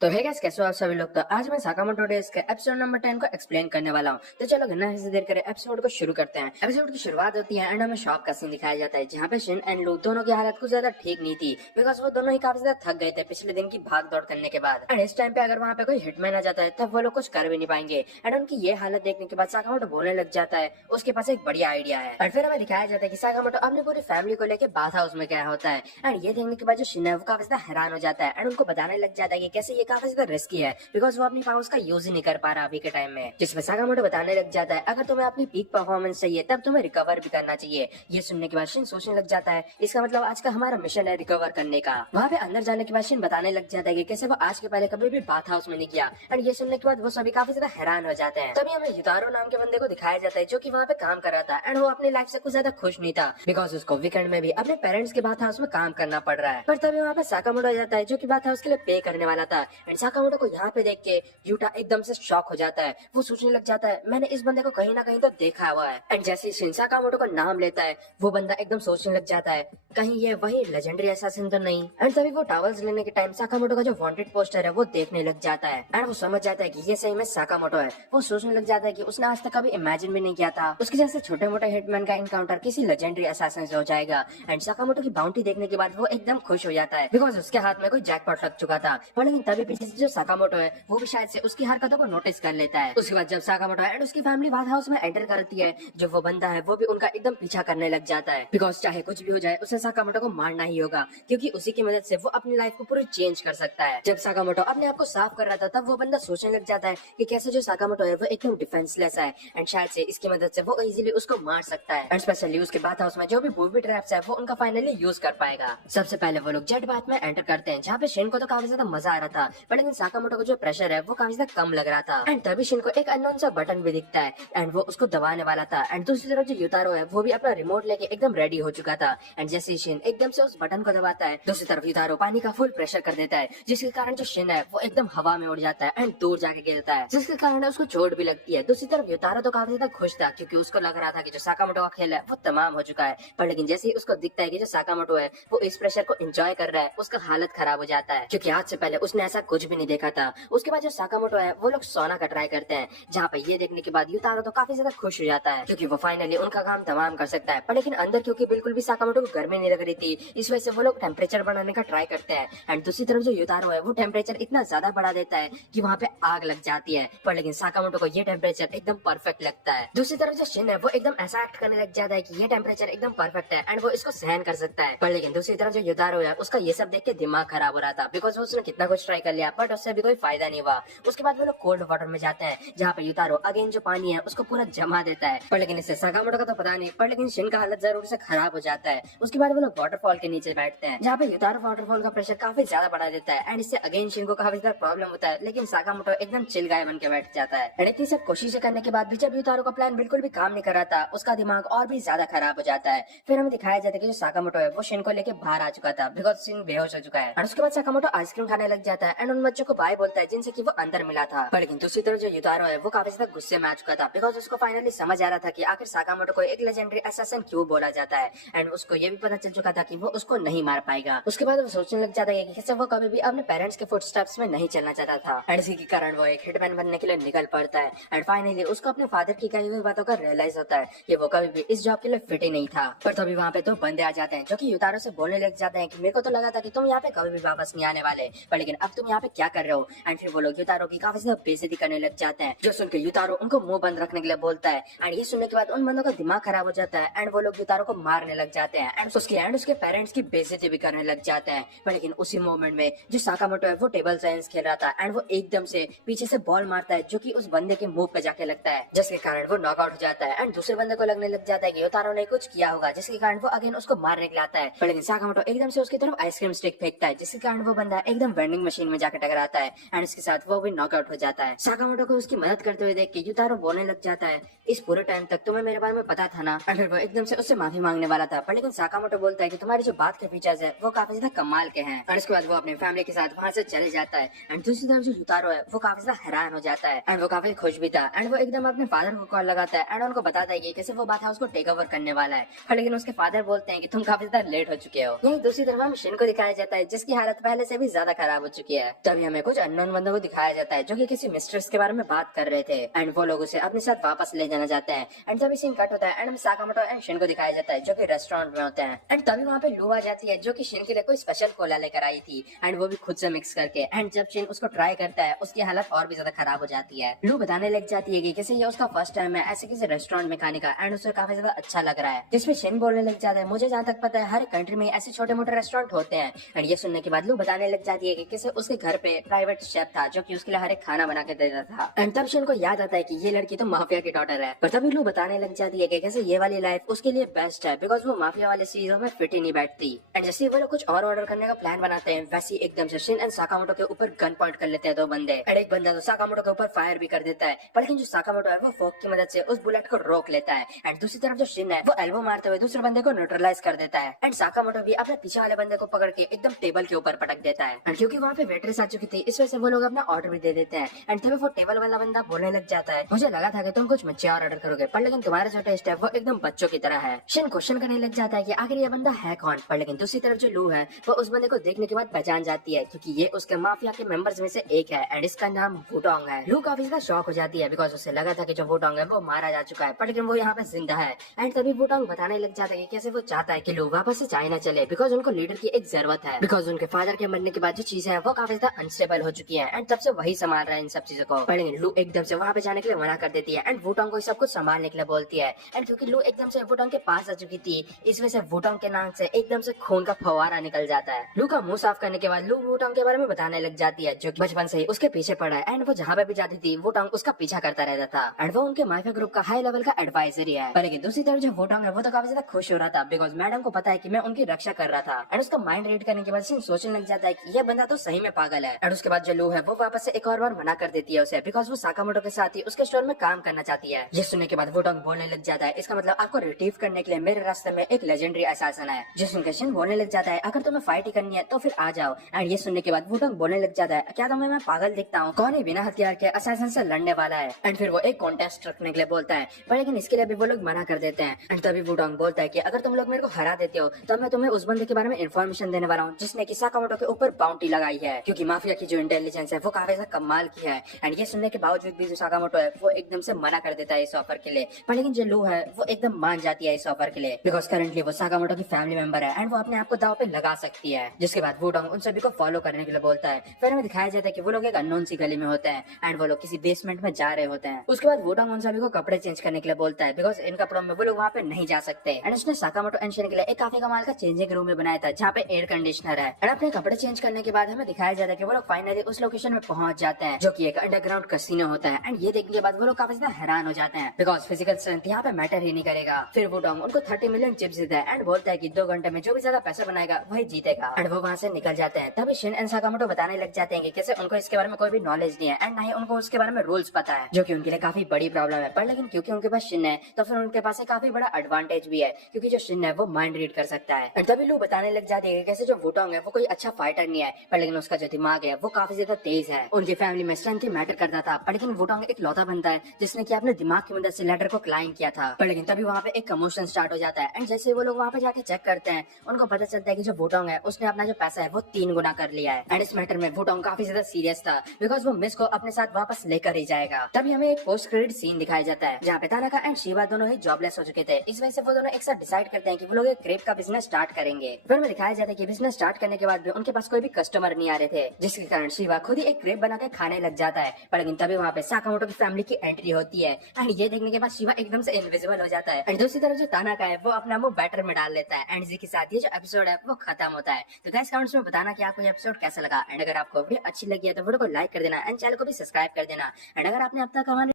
तो है गाइस, कैसे हो आप सभी लोग। तो आज मैं साकामोटो डेज के एपिसोड नंबर 10 को एक्सप्लेन करने वाला हूँ। तो चलो बिना किसी देर करे एपिसोड को शुरू करते हैं। एपिसोड की शुरुआत होती है एंड हमें शॉप का सीन दिखाया जाता है, जहाँ पे शिन एंड लू दोनों की हालत कुछ ज्यादा ठीक नहीं थी, बिकॉज वो दोनों ही काफी ज्यादा थक गए थे पिछले दिन की भाग दौड़ करने के बाद। एंड इस टाइम पे अगर वहाँ पे कोई हिटमैन आ जाता है तब वो लोग कुछ कर भी नहीं पाएंगे। एंड उनकी ये हालत देखने के बाद साकामोटो बोलने लग जाता है उसके पास एक बढ़िया आइडिया है। और फिर हमें दिखाया जाता है कि साकामोटो अपनी पूरी फैमिली को लेकर बाथ हाउस में गया होता है। एंड ये देखने के बाद जो शिन है वो काफी ज्यादा हैरान हो जाता है एंड उनको बताने लग जाता है कि कैसे ये काफी ज्यादा रिस्की है, बिकॉज वो अपनी पावर्स का यूज ही नहीं कर पा रहा अभी के टाइम में। जिसमें साकामोटो बताने लग जाता है अगर तुम्हें अपनी पीक परफॉर्मेंस चाहिए तब तुम्हें रिकवर भी करना चाहिए। ये सुनने के बाद शिन सोचने लग जाता है इसका मतलब आज का हमारा मिशन है रिकवर करने का। वहाँ पे अंदर जाने के बाद शिन बताने लग जाता है कि कैसे वो आज के पहले कभी भी बाथ हाउस में नहीं किया। एंड ये सुनने के बाद वो सभी काफी ज्यादा हैरान हो जाते हैं। तभी हमें युतारो नाम के बंदे को दिखाया जाता है जो कि वहाँ पे काम कर रहा था एंड वो अपनी लाइफ से कुछ ज्यादा खुश नहीं था, बिकॉज उसको वीकेंड में भी अपने पेरेंट्स के बाथ हाउस में काम करना पड़ रहा है। पर तभी वहाँ पे साकामोटो आ जाता है जो कि बाथ हाउस के लिए पे करने वाला था। एंड साकामोटो को यहाँ पे देख के यूटा एकदम से शॉक हो जाता है। वो सोचने लग जाता है मैंने इस बंदे को कहीं ना कहीं तो देखा हुआ है। एंड जैसे ही शिन साकामोटो का नाम लेता है वो बंदा एकदम सोचने लग जाता है कहीं ये वही लेजेंडरी असैसिन तो नहीं। एंड तभी वो टॉवल्स लेने के टाइम साकामोटो का जो वांटेड पोस्टर है वो देखने लग जाता है एंड वो समझ जाता है कि ये सही में साकामोटो है। वो सोचने लग जाता है कि उसने आज तक कभी इमेजिन भी नहीं किया था उसके जैसे छोटे मोटे हिटमैन का इनकाउंटर किसी लेजेंडरी असैसिन से हो जाएगा। एंड साकामोटो की बाउंटी देखने के बाद वो एकदम खुश हो जाता है, बिकॉज उसके हाथ में कोई जैकपॉट लग चुका था। पर लेकिन तभी पीछे से जो साकामोटो है वो भी शायद से उसकी हरकतों को नोटिस कर लेता है। उसके बाद जब साकामोटो एंड उसकी फैमिली बाथ हाउस में एंटर करती है, जो वो बंदा है वो भी उनका एकदम पीछा करने लग जाता है, बिकॉज चाहे कुछ भी हो जाए उसे साकामोटो को मारना ही होगा, क्योंकि उसी की मदद से वो अपनी लाइफ को पूरी चेंज कर सकता है। जब साकामोटो अपने आप को साफ कर रहा था तब वो बंदा सोचने लग जाता है कि कैसे जो साकामोटो है वो एकदम डिफेंसलेस है एंड शायद से इसकी मदद से वो इजीली उसको मार सकता है। एंड स्पेशली उसके बाथ हाउस में जो भी बूबी ट्रैप्स है वो उनका फाइनली यूज कर पाएगा। सबसे पहले वो लोग जेट बाथ में एंटर करते हैं, जहाँ पे शिन को तो काफी ज्यादा मजा आ रहा था, पर लेकिन साकामोटो को जो प्रेशर है वो काफी ज्यादा कम लग रहा था। एंड तभी शिन को एक अननोन सा बटन भी दिखता है एंड वो उसको दबाने वाला था। एंड दूसरी तरफ जो युतारो है वो भी अपना रिमोट लेके एकदम रेडी हो चुका था। एंड जैसे ही शिन एकदम से उस बटन को दबाता है दूसरी तरफ युतारो पानी का फुल प्रेशर कर देता है, जिसके कारण जो शिन है वो एकदम हवा में उड़ जाता है एंड दूर जाके गिरता है, जिसके कारण उसको चोट भी लगती है। दूसरी तरफ युतारो तो काफी ज्यादा खुश था क्योंकि उसको लग रहा था कि जो साकामोटो का खेल है वो तमाम हो चुका है। पर लेकिन जैसे ही उसको दिखता है कि जो साकामोटो है वो इस प्रेशर को एंजॉय कर रहा है, उसका हालत खराब हो जाता है, क्योंकि आज से पहले उसने ऐसा कुछ भी नहीं देखा था। उसके बाद जो साकामोटो है वो लोग सोना का ट्राई करते हैं, जहाँ पे ये देखने के बाद युतारो तो काफी ज्यादा खुश हो जाता है क्योंकि वो फाइनली उनका काम तमाम कर सकता है। पर लेकिन अंदर क्योंकि बिल्कुल भी साकामोटो को गर्मी नहीं लग रही थी, इस वजह से वो लोग टेम्परेचर बढ़ाने का ट्राई करते हैं। एंड दूसरी तरफ जो युतारो है वो टेम्परेचर इतना ज्यादा बढ़ा देता है कि वहाँ पे आग लग जाती है। पर लेकिन साकामोटो को ये टेम्परेचर एकदम परफेक्ट लगता है। दूसरी तरफ जो शिन है वो एकदम ऐसा एक्ट करने लग जाता है कि ये टेम्परेचर एकदम परफेक्ट है एंड वो इसको सहन कर सकता है। पर लेकिन दूसरी तरफ जो युतारो है उसका ये सब देख के दिमाग खराब हो रहा था, बिकॉज उसने कितना कुछ ट्राई कर लिया बट उससे भी कोई फायदा नहीं हुआ। उसके बाद वो लोग कोल्ड वाटर में जाते हैं, जहाँ पे युतारो अगेन जो पानी है उसको पूरा जमा देता है। पर लेकिन इससे साकामोटो का तो पता नहीं, पर लेकिन शिन का हालत जरूर से खराब हो जाता है। उसके बाद वो लोग वाटरफॉल के नीचे बैठते हैं, जहाँ पे युतारो वाटरफॉल का प्रेशर काफी ज्यादा बढ़ा देता है एंड इससे अगेन शिन को काफी ज्यादा प्रॉब्लम होता है। लेकिन साकामोटो एकदम चिल गाय बन के बैठ जाता है। एंड इतनी सब कोशिशें करने के बाद भी जब युतारो का प्लान बिल्कुल भी काम नहीं कर रहा था, उसका दिमाग और भी ज्यादा खराब हो जाता है। फिर हमें दिखाया जाता है कि जो साकामोटो है वो शिन को लेके बाहर आ चुका था, बिकॉज शिन बेहोश हो चुका है। और उसके बाद साकामोटो आइसक्रीम खाने लग जाता है एंड उन बच्चों को बाय बोलता है जिनसे कि वो अंदर मिला था। पर लेकिन दूसरी तरफ जो युतारो है वो काफी ज्यादा गुस्से में आ चुका था, बिकॉज उसको फाइनली समझ आ रहा था कि आखिर साकामोटो को एक लेजेंडरी असैसिन क्यों बोला जाता है। एंड उसको ये भी पता चल चुका था कि वो उसको नहीं मार पाएगा। उसके बाद वो सोचने लग जाता है कि कैसे वो कभी भी अपने पेरेंट्स के फुटस्टेप्स में नहीं चलना चाहता था एंड इसी के कारण वो एक हिटमैन बनने के लिए निकल पड़ता है। एंड फाइनली उसको अपने फादर की कही हुई बातों का रियलाइज होता है कि वो कभी भी इस जॉब के लिए फिट ही नहीं था। पर तभी वहाँ पे तो बंदे आ जाते हैं जो कि युतारो से बोलने लग जाते हैं कि मेरे को तो लगा था कि तुम यहाँ पे कभी भी वापस नहीं आने वाले, पर लेकिन अब तुम यहाँ पे क्या कर रहे हो। एंड फिर वो लोग युतारो की काफी ज्यादा बेइज्जती करने लग जाते हैं, जो सुनकर युतारो उनको मुंह बंद रखने के लिए बोलता है। एंड ये सुनने के बाद उन बंदों का दिमाग खराब हो जाता है एंड वो लोग युतारो को मारने लग जाते हैं एंड उसके पेरेंट्स की बेइज्जती भी करने लग जाते हैं। पर लेकिन उसी मोमेंट में जो साकामोटो है वो टेबल टेनिस खेल रहा था एंड वो एकदम से पीछे से बॉल मारता है जो कि उस बंदे के मुंह पे जाके लगता है, जिसके कारण वो नॉकआउट हो जाता है। एंड दूसरे बंदे को लगने लग जाता है कि युतारो ने कुछ किया होगा, जिसके कारण वो अगेन उसको मारने के लिए आता है। पर लेकिन साकामोटो एकदम से उसकी तरफ आइसक्रीम स्टिक फेंकता है, जिसके कारण वो बंदा एकदम वेंडिंग मशीन में जाकर टकराता है एंड इसके साथ वो भी नॉकआउट हो जाता है। साकामोटो को उसकी मदद करते हुए देख के युतारो बोलने लग जाता है इस पूरे टाइम तक तुम्हें मेरे बारे में पता था ना। एंड फिर वो एकदम से उससे माफी मांगने वाला था, पर लेकिन साकामोटो साकामोटो बोलता है कि तुम्हारी जो बात के फीचर्स है वो काफी ज्यादा कमाल के हैं। और इसके बाद वो अपने फैमिली के साथ वहाँ से चले जाता है। एंड दूसरी तरफ जो युतारो है वो काफी ज्यादा हैरान हो जाता है एंड वो काफी खुश भी था। एंड वो एकदम अपने फादर को कॉल लगाता है एंड उनको बताता है कि कैसे वो बात हाउस को टेक ओवर करने वाला है। लेकिन उसके फादर बोलते हैं कि तुम काफी ज्यादा लेट हो चुके हो। यही दूसरी तरफ हम शिन को दिखाया जाता है जिसकी हालत पहले से भी ज्यादा खराब हो चुकी है। तभी हमें कुछ अननोन बंदों को दिखाया जाता है जो कि किसी मिस्ट्रेस के बारे में बात कर रहे थे एंड वो लोग उसे अपने साथ वापस ले जाना चाहते हैं। एंड तभी सीन कट होता है एंड साकामोटो एंड शिन को दिखाया जाता है जो कि रेस्टोरेंट में होते हैं। एंड तभी वहाँ पे लू आ जाती है जो कि शिन के लिए कोई स्पेशल कोला लेकर आई थी एंड वो भी खुद से मिक्स करके। एंड जब शिन उसको ट्राई करता है उसकी हालत और भी ज्यादा खराब हो जाती है। लू बताने लग जाती है कि कैसे ये उसका फर्स्ट टाइम है ऐसे किसी रेस्टोरेंट में खाने का एंड उसे काफी ज्यादा अच्छा लग रहा है। जिसमें शिन बोलने लग जाता है मुझे जहाँ तक पता है हर कंट्री में ऐसे छोटे मोटे रेस्टोरेंट होते हैं। एंड ये सुनने के बाद लू बताने लग जाती है कि कैसे उसके घर पे प्राइवेट शेफ था जो कि उसके लिए हर एक खाना बना के देता था। एंड तब शिन को याद आता है कि ये लड़की तो माफिया की डॉटर है। पर तभी लू बताने लग जाती है कि कैसे ये वाली लाइफ उसके लिए बेस्ट है बिकॉज वो माफिया वाले चीजों में फिट ही नहीं बैठती। एंड जैसे वो लोग कुछ और ऑर्डर करने का प्लान बनाते हैं वैसे ही एकदम से शिन एंड साकामोटो के ऊपर गन पॉइंट कर लेते हैं दो बंदे। एंड एक बंदा तो साकामोटो के ऊपर फायर भी कर देता है पर लेकिन जो साकामोटो है वो फोक की मदद से उस बुलेट को रोक लेता है। एंड दूसरी तरफ जो शिन है वो एल्बो मारते हुए दूसरे बंदे को न्यूट्रलाइज कर देता है। एंड साकामोटो भी अपने पीछे वाले बंदे को पकड़ के एकदम टेबल के ऊपर पटक देता है। एंड क्योंकि वहाँ पे वेटरेस आ चुकी थी इस वजह से वो लोग अपना ऑर्डर भी दे देते हैं। एंड तभी वो टेबल वाला बंदा बोलने लग जाता है मुझे लगा था कि तुम कुछ मच्छियाँ ऑर्डर करोगे पर लेकिन तुम्हारा जो टेस्ट है वो एकदम बच्चों की तरह है। शिन क्वेश्चन करने लग जाता है कि आखिर ये बंदा है कौन। पर लेकिन दूसरी तरफ जो लू है वो उस बंदे को देखने के बाद पहचान जाती है क्योंकि ये उसके माफिया के मेंबर्स में से एक है एंड इसका नाम वुडोंग है। लू काफी ज्यादा शॉक हो जाती है बिकॉज उसे लगा था कि जो वुडोंग है वो मारा जा चुका है पर लेकिन वो यहाँ पे जिंदा है। एंड तभी वुडोंग बताने लग जाता है कि कैसे वो चाहता है कि लू वापस से चाइना चले बिकॉज उनको लीडर की एक जरूरत है बिकॉज उनके फादर के मरने के बाद जो चीजें हैं वो काफी ज्यादा अनस्टेबल हो चुकी है एंड तब से वही संभाल रहा है इन सब चीजों को। पर लेकिन लू एकदम से वहाँ पे जाने के लिए मना कर देती है एंड वुडोंग को सब कुछ संभालने के लिए बोलती है। एंड क्योंकि लू एकदम से वुडोंग के पास आ चुकी थी इस वजह से वुडोंग के नाक से एकदम से खून का फव्वारा निकल जाता है। लू का मुंह साफ करने के बाद लू वुडोंग के बारे में बताने लग जाती है जो कि बचपन से ही उसके पीछे पड़ा है एंड वो जहाँ पे भी जाती थी वुडोंग उसका पीछा करता रहता था एंड वो उनके माफिया ग्रुप का हाई लेवल का एडवाइजरी है। पर लेकिन दूसरी तरफ जो वुडोंग है वो तो काफी ज्यादा खुश हो रहा था बिकॉज मैडम को पता है कि मैं उनकी रक्षा कर रहा था। एंड उसका माइंड रीड करने के बाद सोचने लग जाता है कि ये बंदा तो सही में पागल है। एंड उसके बाद जो लू है वो वापस से एक और बार मना कर देती है उसे बिकॉज वो साकामोटो के साथ ही उसके स्टोर में काम करना चाहती है। ये सुनने के बाद वुडोंग बोलने लग जाता है इसका मतलब आपको रिट्रीव करने के लिए मेरे रास्ते में एक लेजेंडरी असैसिन है। जो सुनकर शिन बोलने लग जाता है अगर तुम्हें फाइट ही करनी है तो फिर आ जाओ। एंड ये सुनने के बाद वुडोंग बोलने लग जाता है क्या तुम्हें मैं पागल दिखता हूँ, कौन ही बिना हथियार के असैसिन से लड़ने वाला है। एंड फिर वो एक कॉन्टेस्ट रखने के लिए बोलता है पर लेकिन इसके लिए भी वो लोग मना कर देते हैं। एंड तभी वुडोंग बोलता है कि अगर तुम लोग मेरे को हरा देते हो तो मैं तुम्हें उस बंदे के बारे में इन्फॉर्मेशन देने वाला हूँ जिसने कि साकामोटो के ऊपर बाउंटी लगाई है क्योंकि माफिया की जो इंटेलिजेंस है वो काफी ज्यादा कमाल की है। एंड ये सुनने के बावजूद भी जो साकामोटो है वो एकदम से मना कर देता है इस ऑफर के लिए। पर लेकिन जो लू है वो एकदम मान जाती है इस ऑफर के लिए बिकॉज करंटली वो साकामोटो की फैमिली मेंबर है एंड वो अपने आप को दाव पे लगा सकती है। जिसके बाद वुडोंग उन सभी को फॉलो करने के लिए बोलता है। फिर हमें दिखाया जाता है कि वो लोग एक अननोन सी गली में होते हैं एंड वो लोग किसी बेसमेंट में जा रहे होते हैं। उसके बाद वुडोंग उन सभी को कपड़े चेंज करने के लिए बोलता है बिकॉज इन कपड़ों में वो लोग वहाँ पे नहीं जा सकते। एंड उसने साकामोटो एंड शिन के लिए एक काफी कमाल का चेंजिंग रूम में बनाया था जहाँ पे एयर कंडीशनर है। एंड अपने कपड़े चेंज करने के बाद हमें दिखाया जाता है कि वो लोग फाइनली उस लोकेशन में पहुंच जाते हैं जो कि एक अंडरग्राउंड कैसीनो होता है। एंड ये देखने के बाद वो लोग काफी ज्यादा हैरान हो जाते हैं बिकॉज फिजिकल स्ट्रेंथ यहाँ पे मैटर ही नहीं करेगा। फिर वुडोंग उनको 30 मिलियन चिप्स देता है एंड बोलता है कि 2 घंटे में जो भी ज्यादा पैसा बनाएगा वही जीतेगा। एंड वो वहाँ से निकल जाते हैं। तभी शिन एंड साकामोटो बताने लग जाते हैं कि कैसे उनको इसके बारे में कोई भी नॉलेज नहीं है एंड ना ही उनको उसके बारे में रूल्स पता है जो कि उनके लिए काफी बड़ी प्रॉब्लम है। पर लेकिन क्योंकि उनके पास शिन है तो फिर उनके पास एक काफी बड़ा एडवांटेज भी है क्योंकि जो शिन है वो माइंड रीड कर सकता है। एंड तभी लोग बताने लग जाते हैं कैसे जो वुडोंग है वो कोई अच्छा फाइटर नहीं है पर लेकिन उसका जो दिमाग है वो काफी ज्यादा तेज है। उनकी फैमिली में स्ट्रेंथ ही मैटर करता था पर लेकिन वुडोंग एक लौता बनता है जिसने कि अपने दिमाग की मदद से लैडर को क्लाइंब किया था। पर लेकिन तभी वहाँ पे एक कमोशन स्टार्ट हो जाता है एंड जैसे वो लोग वहाँ पे जाके चेक करते हैं उनको पता चलता है कि जो वुडोंग है उसने अपना जो पैसा है वो 3 गुना कर लिया है। एंड इस मैटर में वुडोंग काफी ज्यादा सीरियस था बिकॉज वो मिस को अपने साथ वापस लेकर ही जाएगा। तभी हमें एक पोस्ट क्रेडिट सीन दिखाया जाता है जहाँ पे तानाका एंड शिवा दोनों ही जॉबलेस हो चुके थे। इस वजह से वो दोनों एक साथ डिसाइड करते हैं कि वो लोग एक क्रेप का बिजनेस स्टार्ट करेंगे। फिर में दिखाया जाता है कि बिजनेस स्टार्ट करने के बाद भी उनके पास कोई भी कस्टमर नहीं आ रहे थे जिसके कारण शिवा खुद ही एक क्रेप बना के खाने लग जाता है। पर लेकिन तभी वहाँ पे साकामोटो की फैमिली की एंट्री होती है एंड ये देखने के बाद शिवा एकदम से इनविजिबल हो जाता है। एंड दूसरी तरफ जो तानाका है वो अपना मुंह बैटर में डाल लेता है एंड इसी के साथ ये जो एपिसोड है वो खत्म होता है। तो गाइस कमेंट्स में बताना कि आपको ये एपिसोड कैसा लगा एंड अगर आपको वीडियो अच्छी लगी है तो वीडियो को लाइक कर देना एंड चैनल को भी सब्सक्राइब कर देना। एंड अगर आपने अब तक हमारे